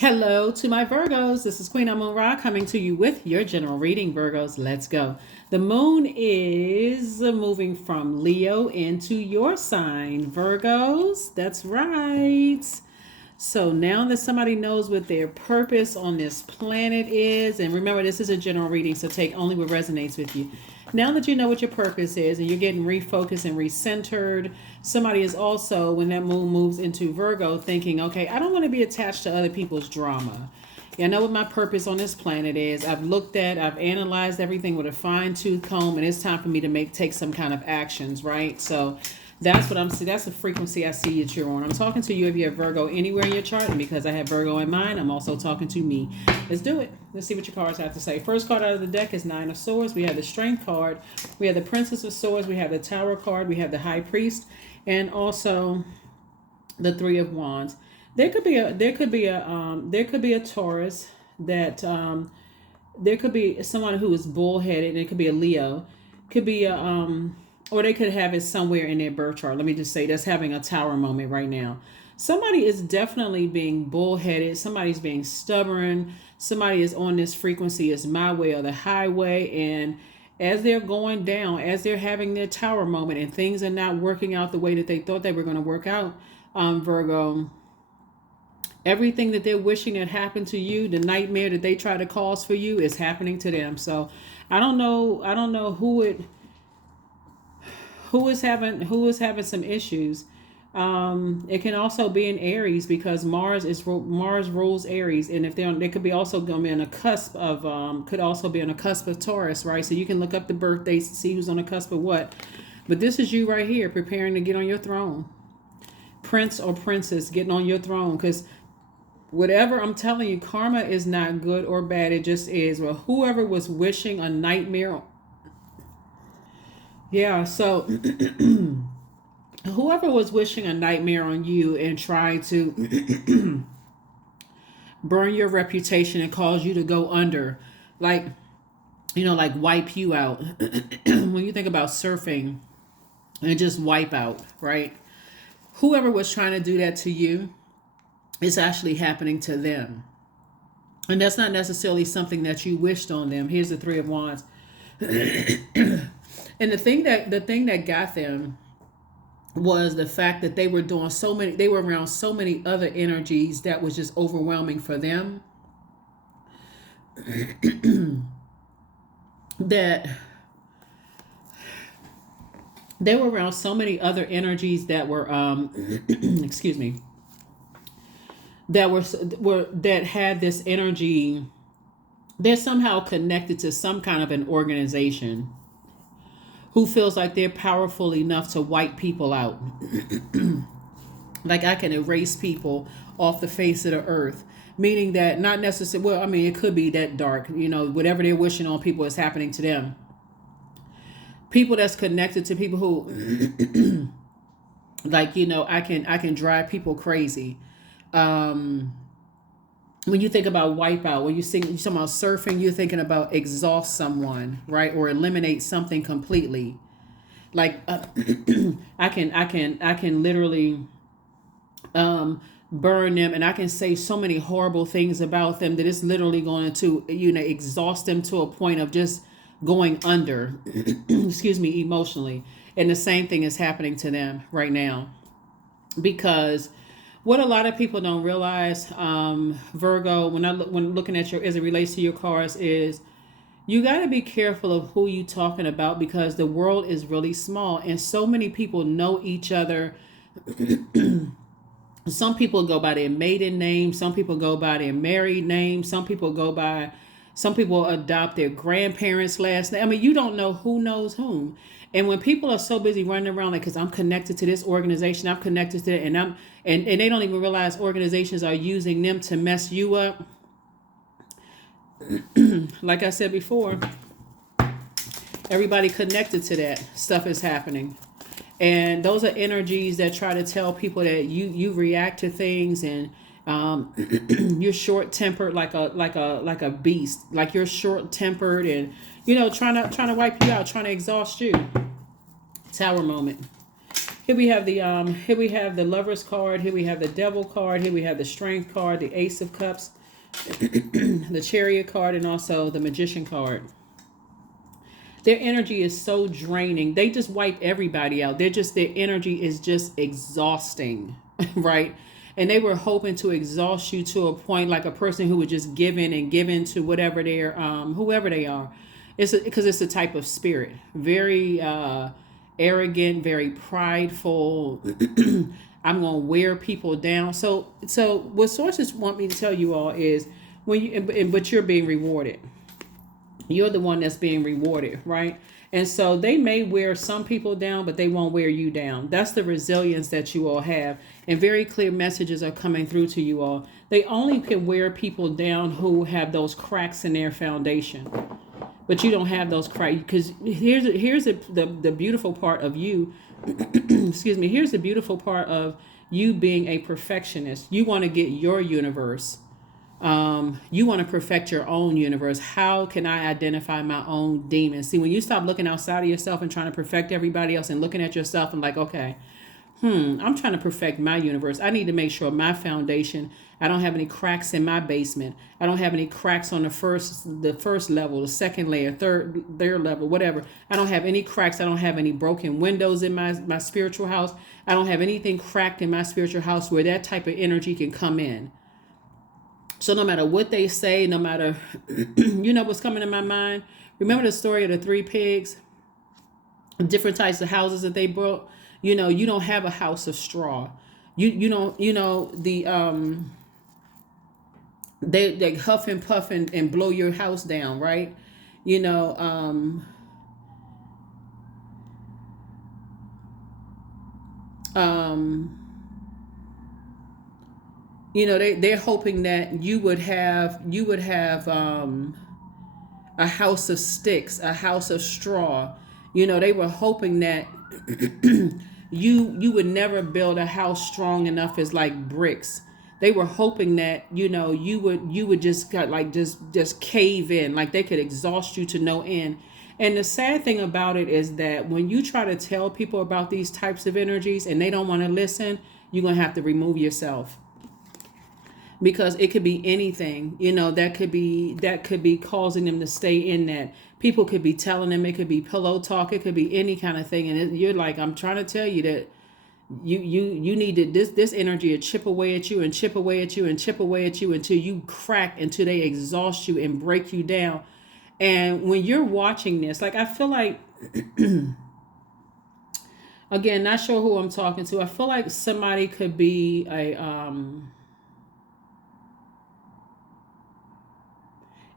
Hello to my Virgos. This is Queen Amun Ra coming to you with your general reading, Virgos. Let's go. The moon is moving from Leo into your sign, Virgos. That's right. So now that somebody knows what their purpose on this planet is, and remember, this is a general reading, so take only what resonates with you. Now that you know what your purpose is and you're getting refocused and recentered, somebody is also, when that moon moves into Virgo, thinking, okay, I don't want to be attached to other people's drama. I know what my purpose on this planet is. I've analyzed everything with a fine tooth comb, and it's time for me to take some kind of actions, right? So that's what I'm seeing. That's the frequency I see that you're on. I'm talking to you if you have Virgo anywhere in your chart, and because I have Virgo in mine, I'm also talking to me. Let's do it. Let's see what your cards have to say. First card out of the deck is Nine of Swords. We have the Strength card. We have the Princess of Swords. We have the Tower card. We have the High Priest, and also the Three of Wands. There could be a Taurus that there could be someone who is bullheaded, and it could be a Leo. Could be a or they could have it somewhere in their birth chart. Let me just say that's having a tower moment right now. Somebody is definitely being bullheaded. Somebody's being stubborn. Somebody is on this frequency is my way or the highway. And as they're going down, as they're having their tower moment and things are not working out the way that they thought they were going to work out, Virgo, everything that they're wishing had happened to you, the nightmare that they try to cause for you is happening to them. So I don't know who is having some issues. It can also be in Aries because Mars rules Aries, and if they could be also going to be on a cusp of could also be on a cusp of Taurus, right? So you can look up the birthdays to see who's on the cusp of what. But this is you right here preparing to get on your throne, prince or princess, getting on your throne, because whatever I'm telling you, karma is not good or bad. It just is. Well, whoever was wishing a nightmare. Yeah, so whoever was wishing a nightmare on you and trying to burn your reputation and cause you to go under, like, like wipe you out. When you think about surfing and just wipe out, right? Whoever was trying to do that to you, it's actually happening to them. And that's not necessarily something that you wished on them. Here's the Three of Wands. And the thing that got them was the fact that they were around so many other energies that was just overwhelming for them. That they were around so many other energies that were excuse me, that had this energy. They're somehow connected to some kind of an organization who feels like they're powerful enough to wipe people out. Like, I can erase people off the face of the earth. Meaning that not necessarily, well, I mean, it could be that dark. Whatever they're wishing on people is happening to them. People that's connected to people who, like, I can drive people crazy. When you think about wipeout, when you're talking about surfing, you're thinking about exhaust someone, right? Or eliminate something completely. Like I can literally burn them, and I can say so many horrible things about them that it's literally going to exhaust them to a point of just going under. Excuse me, emotionally. And the same thing is happening to them right now, because what a lot of people don't realize, Virgo, when looking at as it relates to your cards, is you got to be careful of who you talking about, because the world is really small and so many people know each other. Some people go by their maiden name. Some people go by their married name. Some people adopt their grandparents' last name. I mean, you don't know who knows whom. And when people are so busy running around like, because I'm connected to this organization, I'm connected to it, and they don't even realize organizations are using them to mess you up. Like I said before, everybody connected to that stuff is happening. And those are energies that try to tell people that you react to things, and you're short tempered like a beast. Like, you're short tempered, and trying to wipe you out, trying to exhaust you. Tower moment. here we have the Lovers card, here we have the Devil card, here we have the Strength card, the Ace of Cups, the Chariot card, and also the Magician card. Their energy is so draining. They just wipe everybody out. Their energy is just exhausting, right? And they were hoping to exhaust you to a point like a person who would just give in and give in to whatever they're, whoever they are. Because it's a type of spirit, very arrogant, very prideful. I'm gonna wear people down. So what sources want me to tell you all is when you, but you're being rewarded. You're the one that's being rewarded, right? And so they may wear some people down, but they won't wear you down. That's the resilience that you all have. And very clear messages are coming through to you all. They only can wear people down who have those cracks in their foundation. But you don't have those cracks. Because here's the beautiful part of you. Excuse me. Here's the beautiful part of you being a perfectionist. You want to get your universe. You want to perfect your own universe. How can I identify my own demons? See, when you stop looking outside of yourself and trying to perfect everybody else and looking at yourself and like, okay, I'm trying to perfect my universe. I need to make sure my foundation, I don't have any cracks in my basement. I don't have any cracks on the first level, the second layer, third level, whatever. I don't have any cracks. I don't have any broken windows in my spiritual house. I don't have anything cracked in my spiritual house where that type of energy can come in. So no matter what they say, no matter, you know what's coming to my mind? Remember the story of the three pigs? Different types of houses that they built? You know, you don't have a house of straw. You don't, they huff and puff and blow your house down, right? You know, they're hoping that you would have a house of sticks, a house of straw. They were hoping that you would never build a house strong enough as like bricks. They were hoping that you would just just cave in, like they could exhaust you to no end. And the sad thing about it is that when you try to tell people about these types of energies and they don't want to listen, you're gonna have to remove yourself. Because it could be anything, that could be causing them to stay in that. People could be telling them, it could be pillow talk, it could be any kind of thing, and you're like, I'm trying to tell you that you need to, this energy to chip away at you and chip away at you and chip away at you until you crack, until they exhaust you and break you down. And when you're watching this, like I feel like again, not sure who I'm talking to. I feel like somebody could be an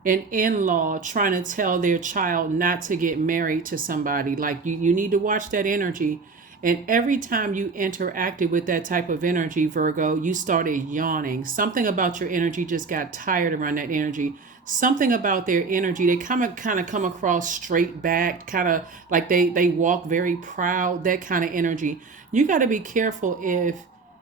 in-law trying to tell their child not to get married to somebody. Like you need to watch that energy. And every time you interacted with that type of energy, Virgo, you started yawning. Something about your energy just got tired around that energy. Something about their energy, they kind of come across straight back, kind of like they walk very proud, that kind of energy. You got to be careful if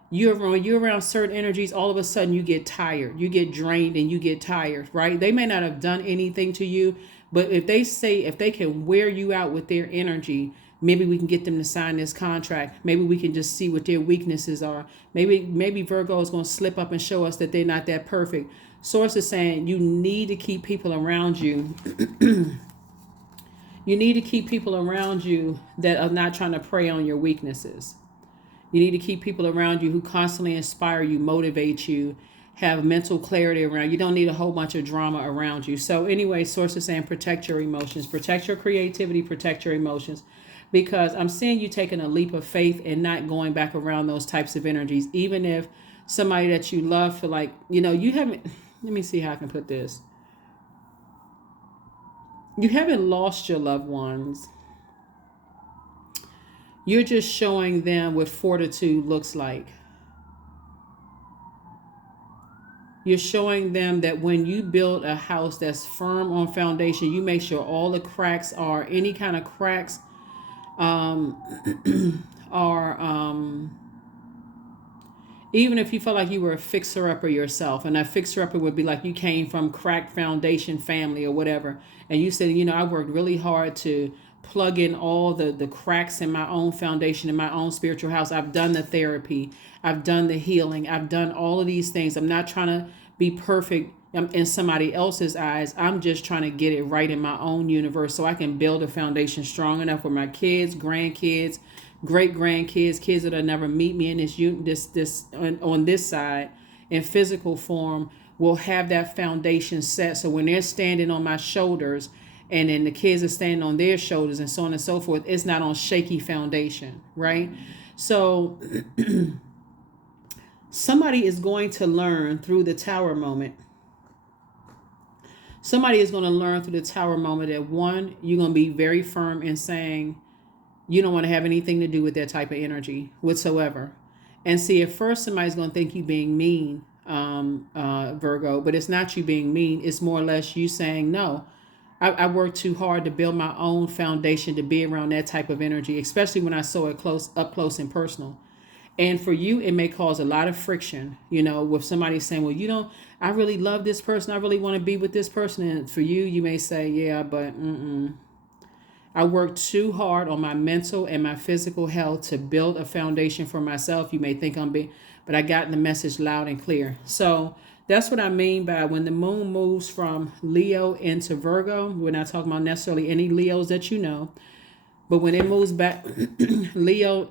you're around certain energies, all of a sudden you get tired, you get drained and you get tired, right? They may not have done anything to you, but if they can wear you out with their energy, maybe we can get them to sign this contract. Maybe we can just see what their weaknesses are. Maybe Virgo is going to slip up and show us that they're not that perfect. Source is saying you need to keep people around you. You need to keep people around you that are not trying to prey on your weaknesses. You need to keep people around you who constantly inspire you, motivate you, have mental clarity around you. Don't need a whole bunch of drama around you. So anyway, source is saying protect your emotions, protect your creativity, protect your emotions. Because I'm seeing you taking a leap of faith and not going back around those types of energies. Even if somebody that you love for you haven't, let me see how I can put this. You haven't lost your loved ones. You're just showing them what fortitude looks like. You're showing them that when you build a house that's firm on foundation, you make sure all the cracks are, any kind of cracks are, even if you felt like you were a fixer-upper yourself, and that fixer-upper would be like you came from cracked foundation family or whatever, and you said, I worked really hard to plug in all the cracks in my own foundation, in my own spiritual house. I've done the therapy. I've done the healing. I've done all of these things. I'm not trying to be perfect in somebody else's eyes. I'm just trying to get it right in my own universe so I can build a foundation strong enough for my kids, grandkids, great grandkids, kids that'll never meet me in this on this side in physical form will have that foundation set. So when they're standing on my shoulders and then the kids are standing on their shoulders and so on and so forth, it's not on shaky foundation, right? So somebody is going to learn through the tower moment. Somebody is going to learn through the tower moment that one, you're going to be very firm in saying you don't want to have anything to do with that type of energy whatsoever. And see, at first somebody's going to think you being mean, Virgo, but it's not you being mean. It's more or less you saying, no, I worked too hard to build my own foundation to be around that type of energy, especially when I saw it up close and personal. And for you, it may cause a lot of friction, with somebody saying, well, I really love this person. I really want to be with this person. And for you, you may say, yeah, but I worked too hard on my mental and my physical health to build a foundation for myself. You may think I'm being, but I got the message loud and clear. So that's what I mean by when the moon moves from Leo into Virgo. We're not talking about necessarily any Leos that you know. But when it moves back, Leo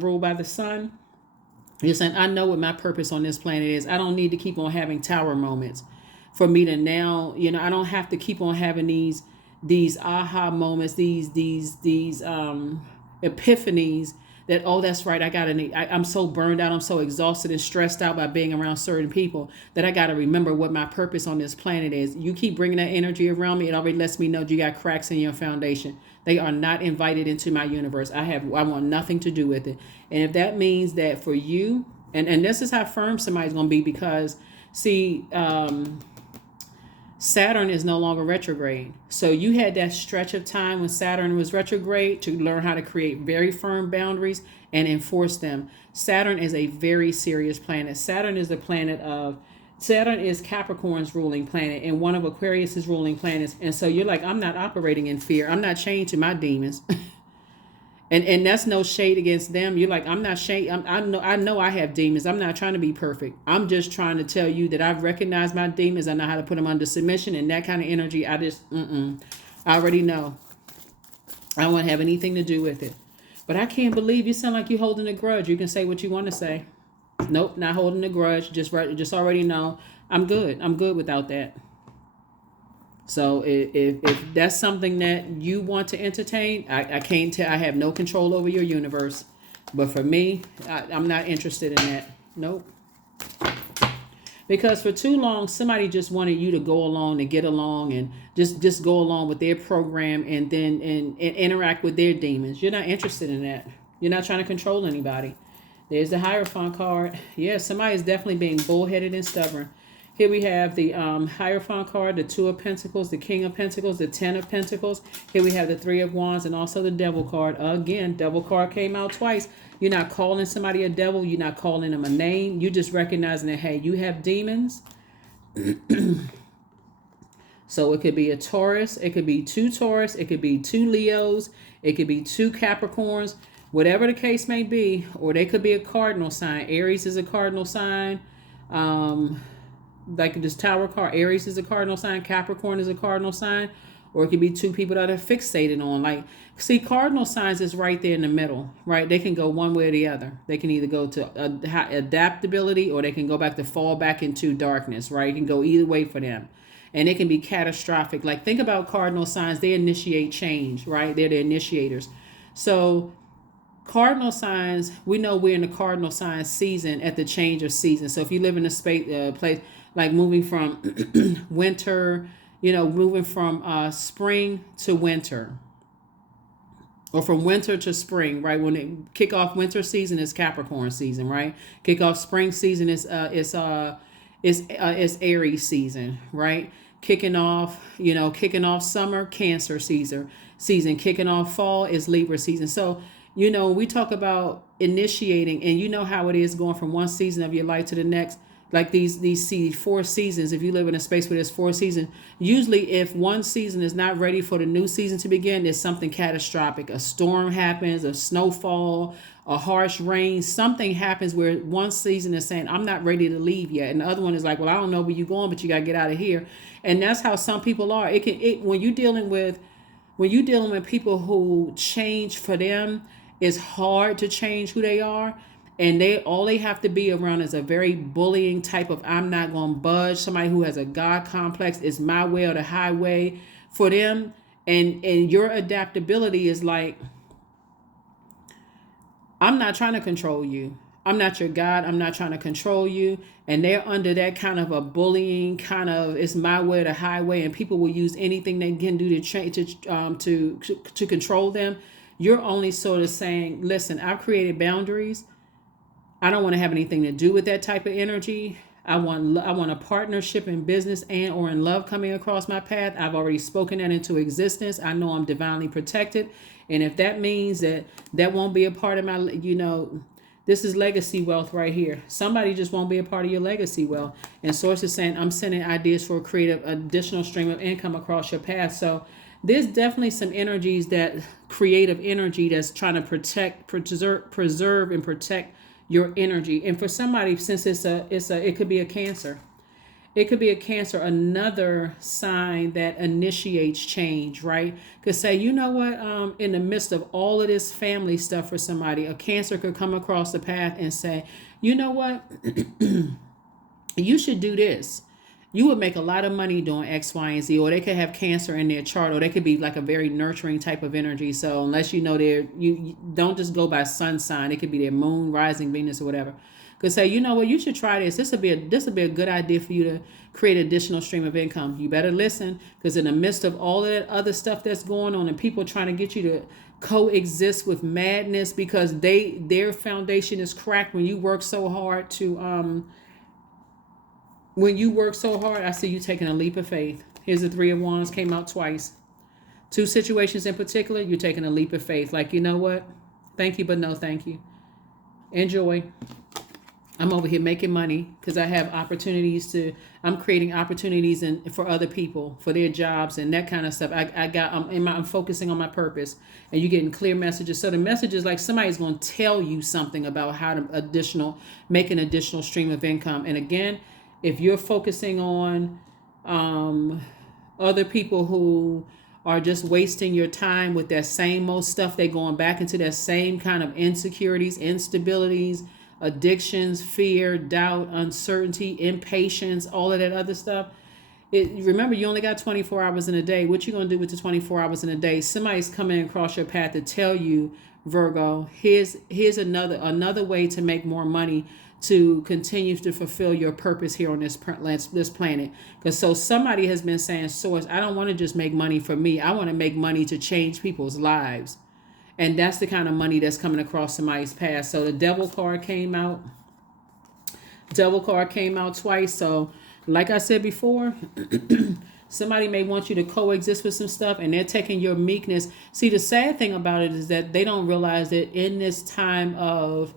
ruled by the sun, you're saying, I know what my purpose on this planet is. I don't need to keep on having tower moments for me to now, I don't have to keep on having these aha moments, these epiphanies that, oh, that's right, I'm so burned out, I'm so exhausted and stressed out by being around certain people that I got to remember what my purpose on this planet is. You keep bringing that energy around me, it already lets me know you got cracks in your foundation. They are not invited into my universe. I want nothing to do with it. And if that means that for you, and this is how firm somebody's going to be, because see, Saturn is no longer retrograde. So you had that stretch of time when Saturn was retrograde to learn how to create very firm boundaries and enforce them. Saturn is a very serious planet. Saturn is Capricorn's ruling planet and one of Aquarius's ruling planets. And so you're like, I'm not operating in fear. I'm not chained to my demons. And that's no shade against them. You're like, I'm not shade. I know I have demons. I'm not trying to be perfect. I'm just trying to tell you that I've recognized my demons. I know how to put them under submission, and that kind of energy. I already know. I don't want to have anything to do with it. But I can't believe you sound like you're holding a grudge. You can say what you want to say. Nope, not holding a grudge. Just already know. I'm good. I'm good without that. So if that's something that you want to entertain, I can't tell. I have no control over your universe. But for me, I'm not interested in that. Nope. Because for too long, somebody just wanted you to go along and get along and just go along with their program and then and interact with their demons. You're not interested in that. You're not trying to control anybody. There's the Hierophant card. Yeah, somebody is definitely being bullheaded and stubborn. Here we have the Hierophant card, the Two of Pentacles, the King of Pentacles, the Ten of Pentacles. Here we have the Three of Wands and also the Devil card. Again, Devil card came out twice. You're not calling somebody a devil. You're not calling them a name. You're just recognizing that, hey, you have demons. So it could be a Taurus. It could be two Taurus. It could be two Leos. It could be two Capricorns. Whatever the case may be. Or they could be a cardinal sign. Aries is a cardinal sign. Like this Tower card, Aries is a cardinal sign, Capricorn is a cardinal sign, or it could be two people that are fixated on. Like, see, cardinal signs is right there in the middle, right? They can go one way or the other. They can either go to adaptability, or they can go back to fall back into darkness, right? It can go either way for them. And it can be catastrophic. Like, think about cardinal signs. They initiate change, right? They're the initiators. So cardinal signs, we know we're in the cardinal sign season at the change of season. So if you live in a place like moving from winter, moving from spring to winter, or from winter to spring, right? When they kick off winter season is Capricorn season, right? Kick off spring season is Aries season, right? Kicking off summer, Cancer season. Kicking off fall is Libra season. So we talk about initiating, and you know how it is going from one season of your life to the next. Like these 4 seasons. If you live in a space where there's 4 seasons, usually if one season is not ready for the new season to begin, there's something catastrophic. A storm happens, a snowfall, a harsh rain. Something happens where one season is saying, I'm not ready to leave yet. And the other one is like, well, I don't know where you're going, but you got to get out of here. And that's how some people are. When you're dealing with people who change for them, it's hard to change who they are. And they have to be around is a very bullying type of, I'm not gonna budge. Somebody who has a God complex, is my way or the highway for them. And your adaptability is like, I'm not trying to control you. I'm not your God. I'm not trying to control you. And they're under that kind of a bullying kind of, it's my way or the highway, and people will use anything they can do to to control them. You're only sort of saying, listen, I've created boundaries. I don't want to have anything to do with that type of energy. I want a partnership in business and or in love coming across my path. I've already spoken that into existence. I know I'm divinely protected. And if that means that won't be a part of my, this is legacy wealth right here. Somebody just won't be a part of your legacy wealth. And Source is saying, I'm sending ideas for a creative additional stream of income across your path. So there's definitely some energies, that creative energy that's trying to preserve and protect your energy. And for somebody, since it could be a Cancer. It could be a Cancer, another sign that initiates change, right? Could say, you know what, in the midst of all of this family stuff for somebody, a Cancer could come across the path and say, you know what, you should do this. You would make a lot of money doing X, Y, and Z. Or they could have Cancer in their chart, or they could be like a very nurturing type of energy. So unless you don't just go by sun sign. It could be their moon, rising, Venus, or whatever. Could say, you know what, you should try this. This would be a good idea for you to create an additional stream of income. You better listen, because in the midst of all of that other stuff that's going on, and people trying to get you to coexist with madness because their foundation is cracked when you work so hard I see you taking a leap of faith. Here's the 3 of Wands, came out twice. 2 situations in particular, you're taking a leap of faith. Like, you know what? Thank you, but no thank you. Enjoy. I'm over here making money because I have I'm creating opportunities for other people, for their jobs and that kind of stuff. I'm focusing on my purpose, and you're getting clear messages. So the message is like somebody's going to tell you something about how to make an additional stream of income. And again, if you're focusing on other people who are just wasting your time with that same old stuff, they're going back into that same kind of insecurities, instabilities, addictions, fear, doubt, uncertainty, impatience, all of that other stuff. Remember, you only got 24 hours in a day. What you going to do with the 24 hours in a day? Somebody's coming across your path to tell you, Virgo, here's another way to make more money, to continue to fulfill your purpose here on this planet. Because so somebody has been saying, Source, I don't want to just make money for me. I want to make money to change people's lives. And that's the kind of money that's coming across somebody's path. So the Devil card came out. Devil card came out twice. So like I said before, somebody may want you to coexist with some stuff, and they're taking your meekness. See, the sad thing about it is that they don't realize that in this time of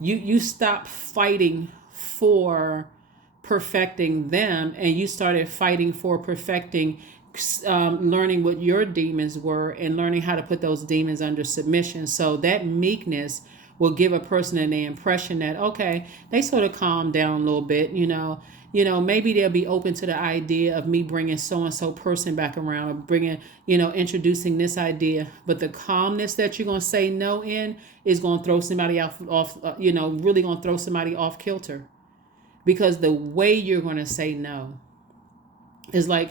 you stop fighting for perfecting them, and you started fighting for perfecting, learning what your demons were and learning how to put those demons under submission. So that meekness will give a person an impression that, okay, they sort of calm down a little bit, maybe they'll be open to the idea of me bringing so-and-so person back around, or bringing, introducing this idea. But the calmness that you're going to say no in is going to throw somebody off, really going to throw somebody off kilter, because the way you're going to say no is like,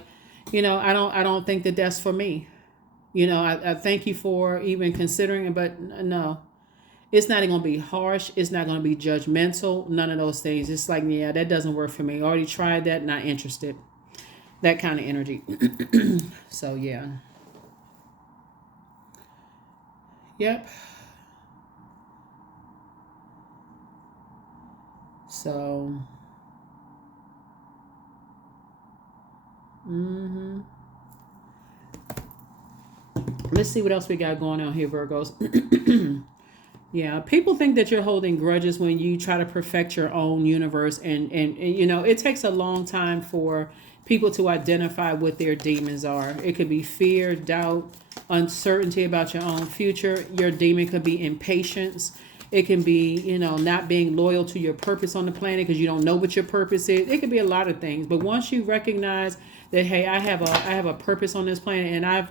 I don't think that that's for me. I thank you for even considering it, but no, it's not going to be harsh. It's not going to be judgmental. None of those things. It's like, yeah, that doesn't work for me. I already tried that. Not interested. That kind of energy. So, yeah. Yep. So, let's see what else we got going on here, Virgos. Yeah, people think that you're holding grudges when you try to perfect your own universe, and you know, it takes a long time for people to identify what their demons are. It could be fear, doubt, uncertainty about your own future. Your demon could be impatience. It can be, you know, not being loyal to your purpose on the planet because you don't know what your purpose is. It could be a lot of things. But once you recognize that, hey, I have a purpose on this planet, and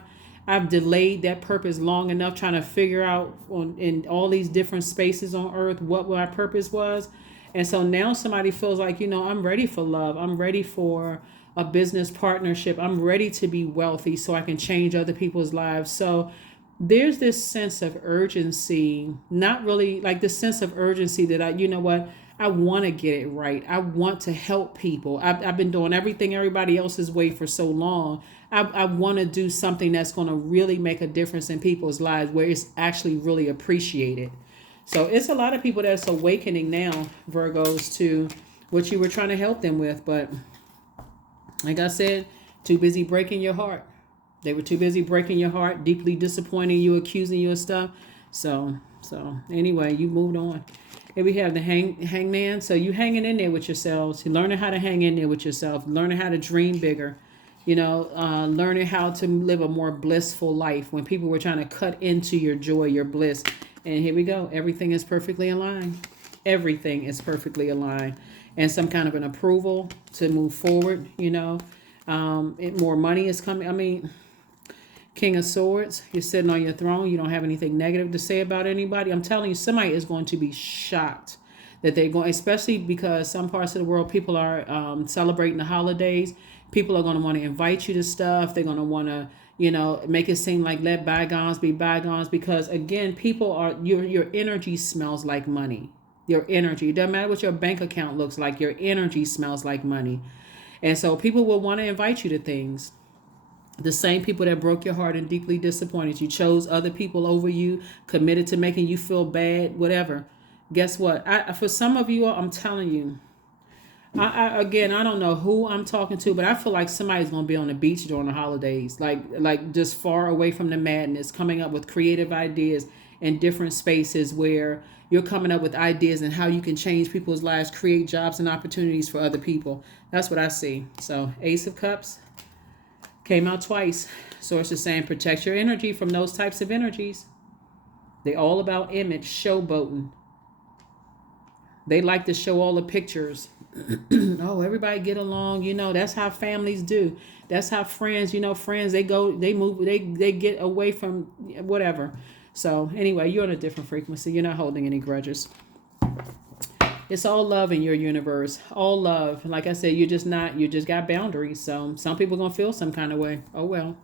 I've delayed that purpose long enough trying to figure out in all these different spaces on earth what my purpose was. And so now somebody feels like, you know, I'm ready for love. I'm ready for a business partnership. I'm ready to be wealthy so I can change other people's lives. So there's this sense of urgency, not really like the sense of urgency that you know what, I want to get it right. I want to help people. I've been doing everything everybody else's way for so long. I want to do something that's going to really make a difference in people's lives where it's actually really appreciated. So it's a lot of people that's awakening now, Virgos, to what you were trying to help them with. But like I said, too busy breaking your heart. They were too busy breaking your heart, deeply disappointing you, accusing you of stuff. So anyway, you moved on. Here we have the hangman. So you hanging in there with yourselves. You're learning how to hang in there with yourself. Learning how to dream bigger. You know, learning how to live a more blissful life when people were trying to cut into your joy, your bliss. And here we go. Everything is perfectly aligned. Everything is perfectly aligned. And some kind of an approval to move forward, you know. More money is coming. I mean, King of Swords, you're sitting on your throne. You don't have anything negative to say about anybody. I'm telling you, somebody is going to be shocked that they're going, especially because some parts of the world, people are celebrating the holidays. People are going to want to invite you to stuff. They're going to want to, you know, make it seem like let bygones be bygones. Because again, people are, your energy smells like money. Your energy. It doesn't matter what your bank account looks like. Your energy smells like money. And so people will want to invite you to things. The same people that broke your heart and deeply disappointed you, chose other people over you, committed to making you feel bad, whatever. Guess what? For some of you, I'm telling you, again, I don't know who I'm talking to, but I feel like somebody's gonna be on the beach during the holidays, like just far away from the madness, coming up with creative ideas in different spaces where you're coming up with ideas and how you can change people's lives, create jobs and opportunities for other people. That's what I see. So, Ace of Cups came out twice. Source is saying protect your energy from those types of energies. They all about image, showboating. They like to show all the pictures. Oh, everybody get along. You know, that's how families do. That's how friends, you know, friends, they go, they move, they get away from whatever. So anyway, you're on a different frequency. You're not holding any grudges. It's all love in your universe. All love. Like I said, you're just not, you just got boundaries. So some people going to feel some kind of way. Oh, well.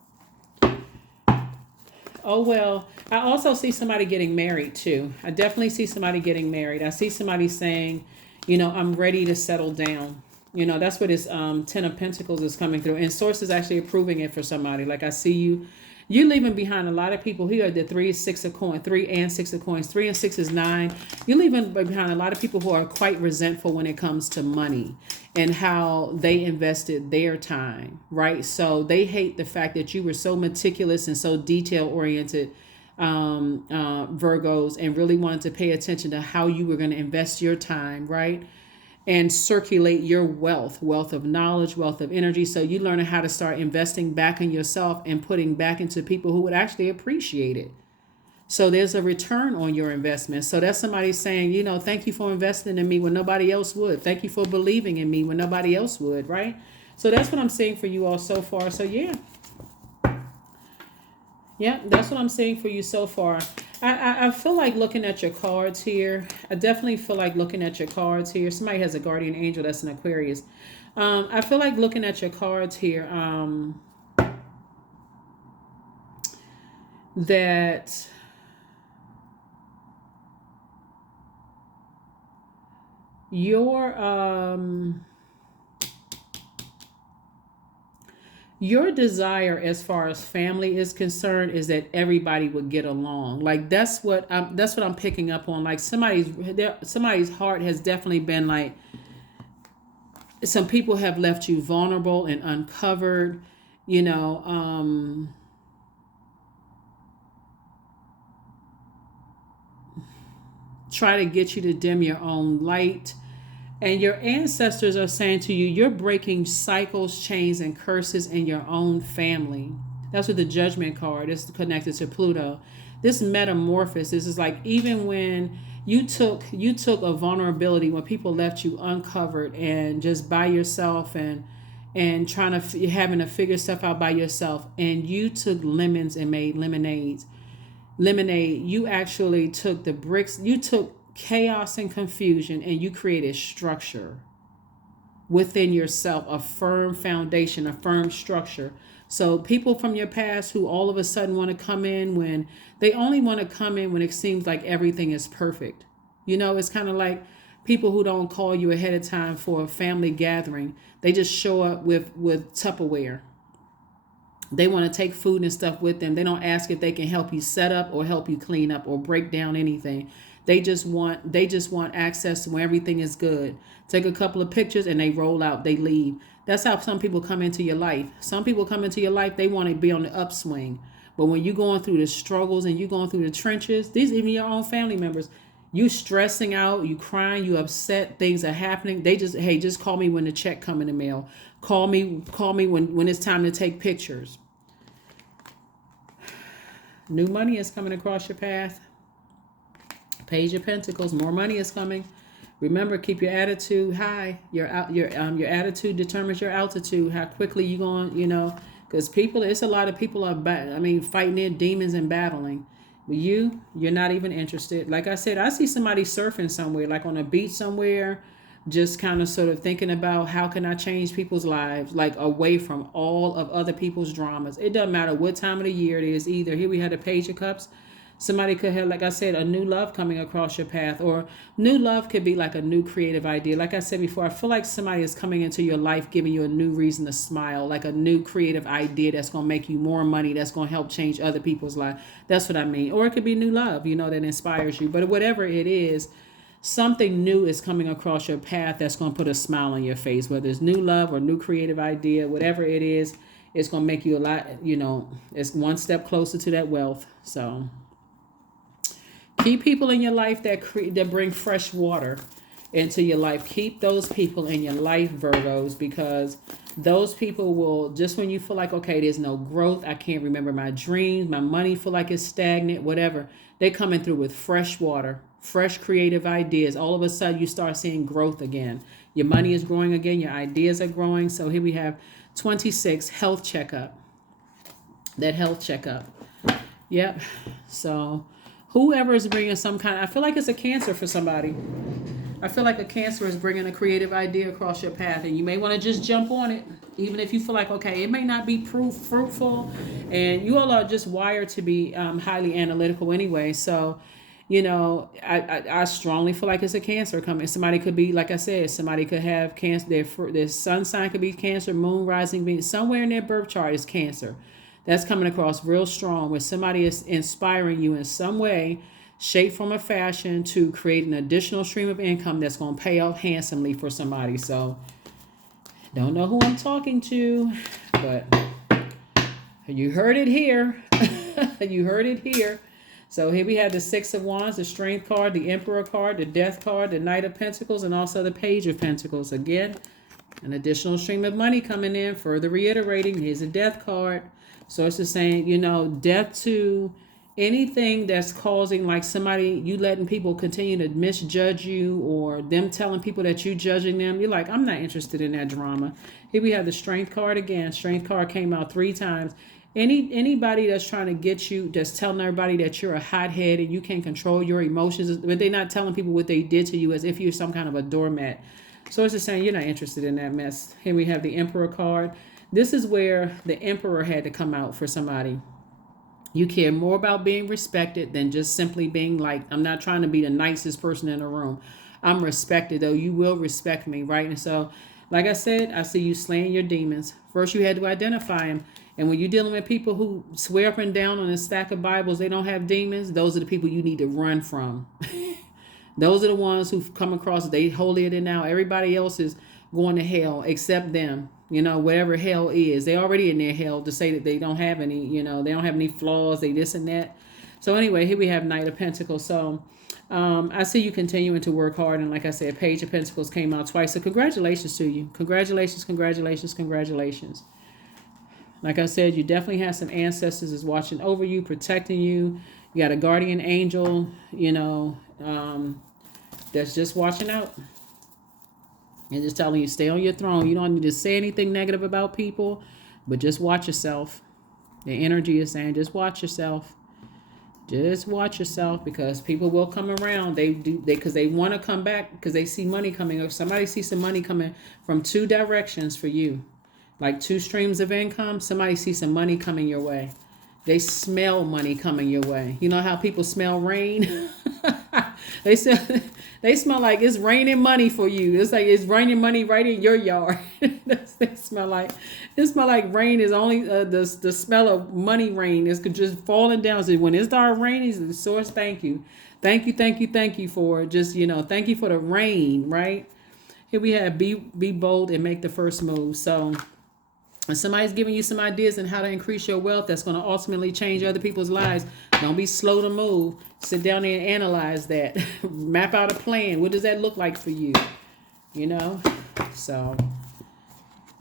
Oh, well. I also see somebody getting married, too. I definitely see somebody getting married. I see somebody saying, you know, I'm ready to settle down. You know, that's what this Ten of Pentacles is coming through. And Source is actually approving it for somebody. Like I see you're leaving behind a lot of people. Here are the 3, 6 of coins, 3 and 6 of coins. 3 and 6 is 9. You're leaving behind a lot of people who are quite resentful when it comes to money and how they invested their time, right? So they hate the fact that you were so meticulous and so detail oriented, Virgos, and really wanted to pay attention to how you were going to invest your time, right? And circulate your wealth of knowledge, wealth of energy. So you learn how to start investing back in yourself and putting back into people who would actually appreciate it. So there's a return on your investment. So that's somebody saying, you know, thank you for investing in me when nobody else would. Thank you for believing in me when nobody else would, right? So that's what I'm seeing for you all so far. So yeah, that's what I'm seeing for you so far. I feel like looking at your cards here. I definitely feel like looking at your cards here. Somebody has a guardian angel that's an Aquarius. I feel like looking at your cards here. That your desire as far as family is concerned is that everybody would get along. Like that's what I'm picking up on. Like somebody's heart has definitely been like, some people have left you vulnerable and uncovered, you know. try to get you to dim your own light. And your ancestors are saying to you, you're breaking cycles, chains, and curses in your own family. That's what the judgment card is connected to Pluto. This metamorphosis is like, even when you took a vulnerability, when people left you uncovered and just by yourself, and trying to having to figure stuff out by yourself, and you took lemons and made lemonade. You actually took the bricks, you took chaos and confusion, and you created structure within yourself, a firm foundation, a firm structure. So people from your past who all of a sudden want to come in, when they only want to come in when it seems like everything is perfect. It's kind of like people who don't call you ahead of time for a family gathering. They just show up with Tupperware. They want to take food and stuff with them. They don't ask if they can help you set up or help you clean up or break down anything. They just want access to where everything is good. Take a couple of pictures and they roll out, they leave. That's how some people come into your life. Some people come into your life, they want to be on the upswing. But when you're going through the struggles and you're going through the trenches, these even your own family members, you stressing out, you crying, you upset, things are happening. They just call me when the check come in the mail. Call me when it's time to take pictures. New money is coming across your path. Page of Pentacles, more money is coming. Remember, keep your attitude high. Your attitude determines your altitude. How quickly you going, because it's a lot of people are fighting their demons and battling. But you're not even interested. Like I said, I see somebody surfing somewhere, like on a beach somewhere, just kind of sort of thinking about how can I change people's lives, like away from all of other people's dramas. It doesn't matter what time of the year it is either. Here we had a Page of Cups. Somebody could have, like I said, a new love coming across your path, or new love could be like a new creative idea. Like I said before, I feel like somebody is coming into your life, giving you a new reason to smile, like a new creative idea that's going to make you more money, that's going to help change other people's life. That's what I mean. Or it could be new love, that inspires you. But whatever it is, something new is coming across your path that's going to put a smile on your face, whether it's new love or new creative idea, whatever it is, it's going to make you a lot, it's one step closer to that wealth. So keep people in your life that bring fresh water into your life. Keep those people in your life, Virgos, because those people will, just when you feel like, okay, there's no growth, I can't remember my dreams, my money feel like it's stagnant, whatever, they coming through with fresh water, fresh creative ideas. All of a sudden you start seeing growth again. Your money is growing again, your ideas are growing. So here we have 26, health checkup. That health checkup. Yep. So whoever is bringing some kind, I feel like it's a Cancer for somebody. I feel like a Cancer is bringing a creative idea across your path, and you may want to just jump on it, even if you feel like, okay, it may not be fruitful, and you all are just wired to be highly analytical anyway. So, I strongly feel like it's a Cancer coming. Somebody could be, like I said, somebody could have Cancer. Their sun sign could be Cancer, moon rising being somewhere in their birth chart is Cancer. That's coming across real strong, where somebody is inspiring you in some way, shape, form, or fashion to create an additional stream of income that's going to pay off handsomely for somebody. So, don't know who I'm talking to, but you heard it here. You heard it here. So here we have the Six of Wands, the Strength card, the Emperor card, the Death card, the Knight of Pentacles, and also the Page of Pentacles. Again, an additional stream of money coming in. Further reiterating, here's a Death card. So it's just saying, death to anything that's causing, like somebody, you letting people continue to misjudge you, or them telling people that you judging them. You're like, I'm not interested in that drama. Here we have the Strength card again. Strength card came out 3 times. Anybody that's trying to get you, that's telling everybody that you're a hothead and you can't control your emotions, but they're not telling people what they did to you as if you're some kind of a doormat. So it's just saying you're not interested in that mess. Here we have the Emperor card. This is where the Emperor had to come out for somebody. You care more about being respected than just simply being like, I'm not trying to be the nicest person in the room. I'm respected, though. You will respect me, right? And so, like I said, I see you slaying your demons. First, you had to identify them. And when you're dealing with people who swear up and down on a stack of Bibles, they don't have demons, those are the people you need to run from. Those are the ones who've come across, they holier than thou. Everybody else is going to hell except them. Whatever hell is. They already in their hell to say that they don't have any, they don't have any flaws, they this and that. So anyway, here we have Knight of Pentacles. So I see you continuing to work hard, and like I said, Page of Pentacles came out twice. So congratulations to you. Congratulations, congratulations, congratulations. Like I said, you definitely have some ancestors is watching over you, protecting you. You got a guardian angel, that's just watching out and just telling you stay on your throne. You don't need to say anything negative about people, but just watch yourself. The energy is saying just watch yourself. Just watch yourself, because people will come around. Because they want to come back, because they see money coming, or somebody sees some money coming from two directions for you, like two streams of income. Somebody sees some money coming your way. They smell money coming your way. You know how people smell rain? they smell, they smell like it's raining money for you. It's like it's raining money right in your yard. It smell like rain is only the smell of money. Rain is just falling down. So when it starts raining, the source, thank you, thank you for just thank you for the rain. Right here we have be bold and make the first move. So when somebody's giving you some ideas on how to increase your wealth that's going to ultimately change other people's lives, don't be slow to move. Sit down there and analyze that. Map out a plan. What does that look like for you? So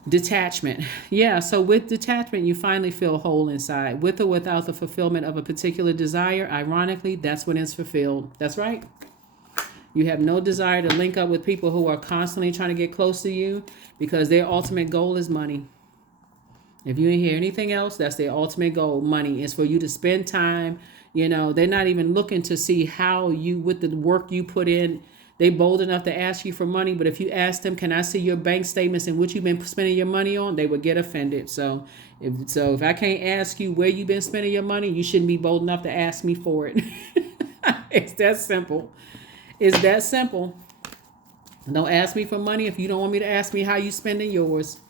detachment. Yeah, so with detachment, you finally feel whole inside. With or without the fulfillment of a particular desire, ironically, that's when it's fulfilled. That's right. You have no desire to link up with people who are constantly trying to get close to you, because their ultimate goal is money. If you didn't hear anything else, that's their ultimate goal. Money is for you to spend time. They're not even looking to see how you, with the work you put in, they bold enough to ask you for money. But if you ask them, can I see your bank statements and what you've been spending your money on, they would get offended. So if I can't ask you where you've been spending your money, you shouldn't be bold enough to ask me for it. It's that simple. It's that simple. Don't ask me for money if you don't want me to ask me how you spending yours.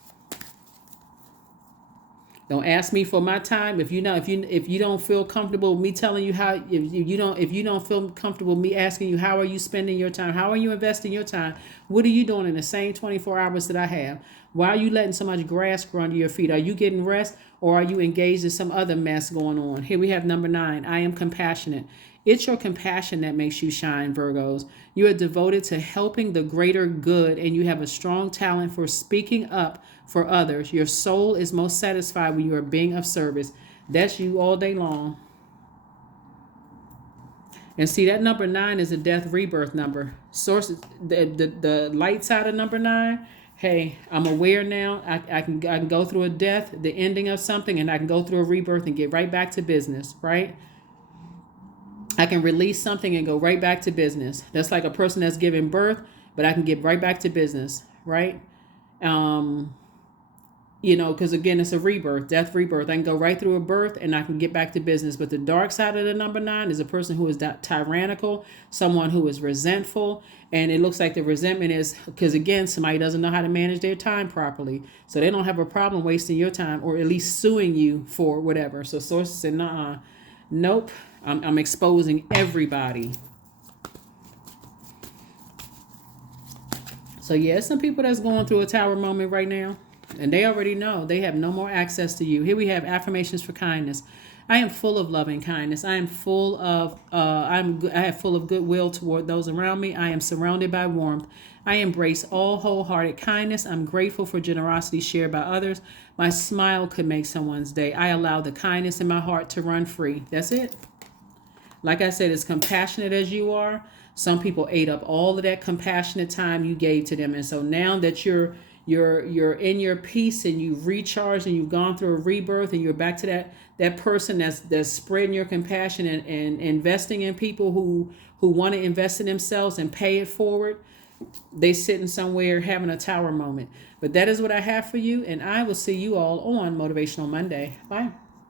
Don't ask me for my time if you don't feel comfortable with me telling you how. If you don't feel comfortable with me asking you how are you spending your time, how are you investing your time, what are you doing in the same 24 hours that I have? Why are you letting so much grass grow under your feet? Are you getting rest, or are you engaged in some other mess going on? Here we have number 9. I am compassionate. It's your compassion that makes you shine, Virgos. You are devoted to helping the greater good, and you have a strong talent for speaking up for others. Your soul is most satisfied when you are being of service. That's you all day long. And see, that number 9 is a death rebirth number. Sources, the light side of number 9. Hey, I'm aware now. I can go through a death, the ending of something, and I can go through a rebirth and get right back to business, right? I can release something and go right back to business. That's like a person that's giving birth, but I can get right back to business, right? Because again, it's a rebirth, death, rebirth. I can go right through a birth and I can get back to business. But the dark side of the number 9 is a person who is tyrannical, someone who is resentful. And it looks like the resentment is because, again, somebody doesn't know how to manage their time properly. So they don't have a problem wasting your time, or at least suing you for whatever. So sources say, nah, nope, I'm exposing everybody. So yeah, some people that's going through a tower moment right now. And they already know they have no more access to you. Here we have affirmations for kindness. I am full of loving kindness. I am full of full of goodwill toward those around me. I am surrounded by warmth. I embrace all wholehearted kindness. I'm grateful for generosity shared by others. My smile could make someone's day. I allow the kindness in my heart to run free. That's it. Like I said, as compassionate as you are, some people ate up all of that compassionate time you gave to them. And so now that you're in your peace and you've recharged and you've gone through a rebirth and you're back to that person that's spreading your compassion and investing in people who want to invest in themselves and pay it forward, they sitting somewhere having a tower moment. But that is what I have for you, and I will see you all on Motivational Monday. Bye.